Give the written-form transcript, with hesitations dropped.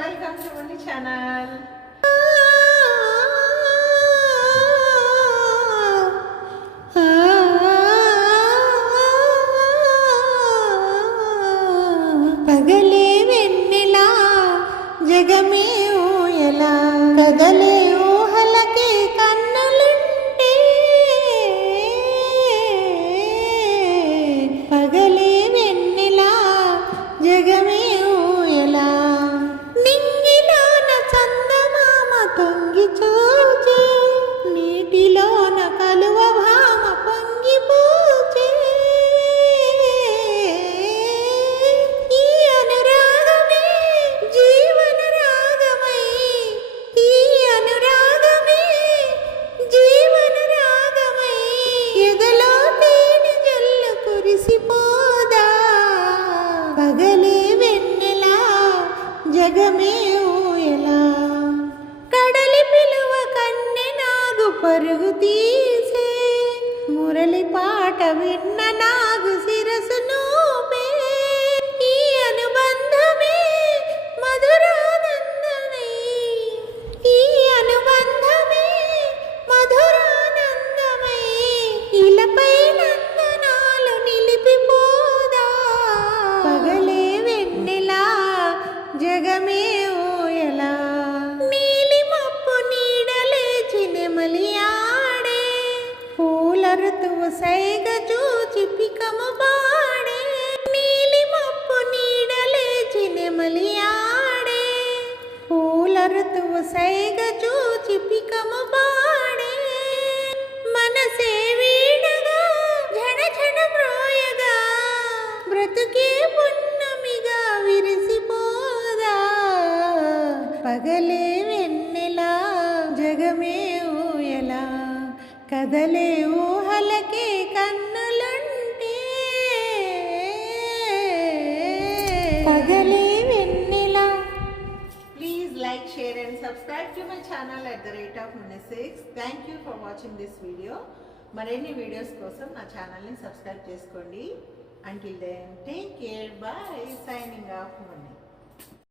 Welcome to my channel. పగలే వెన్నెలా జగమే ఊయలా కదలే ఊహలకే కన్నులుంటే పగలే వెన్నెలా జగమే ఊయలా నింగిలోన చందమామ తొంగి చూచే నీటిలోన కలువ భామ పొంగి పూచే ఈ అనురాగమే జీవన రాగమై ఈ అనురాగమే జీవన రాగమై ఎదలో తేనె జల్లు కురిసిపోదా పగలే వెన్నెలా జగమే ఊయలా కడలి పిలువ కన్నె నాగు పరుగు తీసే మురళి పాట విన్న నాగు శిరసు నూపే ఈ అనుబంధమే మధురానందమై ఈ అనుబంధమే మధురానందమై ఇలపై నందనాలు నిలిపిపోదా పగలే వెన్నెలా జగమే ఊయలా నీలి మప్పు నీడలేచి నెమలి ఆడే పూల ఋతువు సైగ చూచి పికము పాడే నీలి మప్పు నీడలేచి నెమలి ఆడే పూల ఋతువు సైగ చూచి పికము పాడే మనసే వీడగా ఝణ ఝణ మ్రోయగా బ్రతుకే పున్నమిగా విరిసిపోదా పగలే వెన్నెలా జగమే ఊయలా కదలే ఊహలకే కన్నులుంటే పగలే వెన్నెలా. Please like, share and subscribe to my channel at the rate of Munna6. Thank you for watching this video. మరిన్ని వీడియోస్ కోసం నా ఛానల్ని సబ్స్క్రైబ్ చేసుకోండి. Until then, take care. Bye. Signing off.